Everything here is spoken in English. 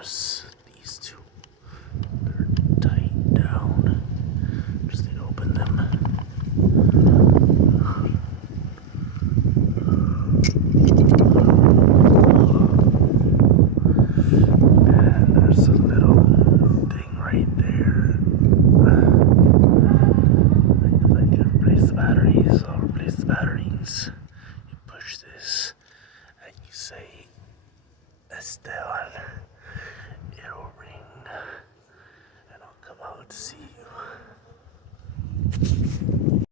doors. These two, they're tight down. Just need to open them. And there's a little thing right there. If I can replace the batteries, I'll replace the batteries. You push this and you say Esteban. It'll ring and I'll come out to see you.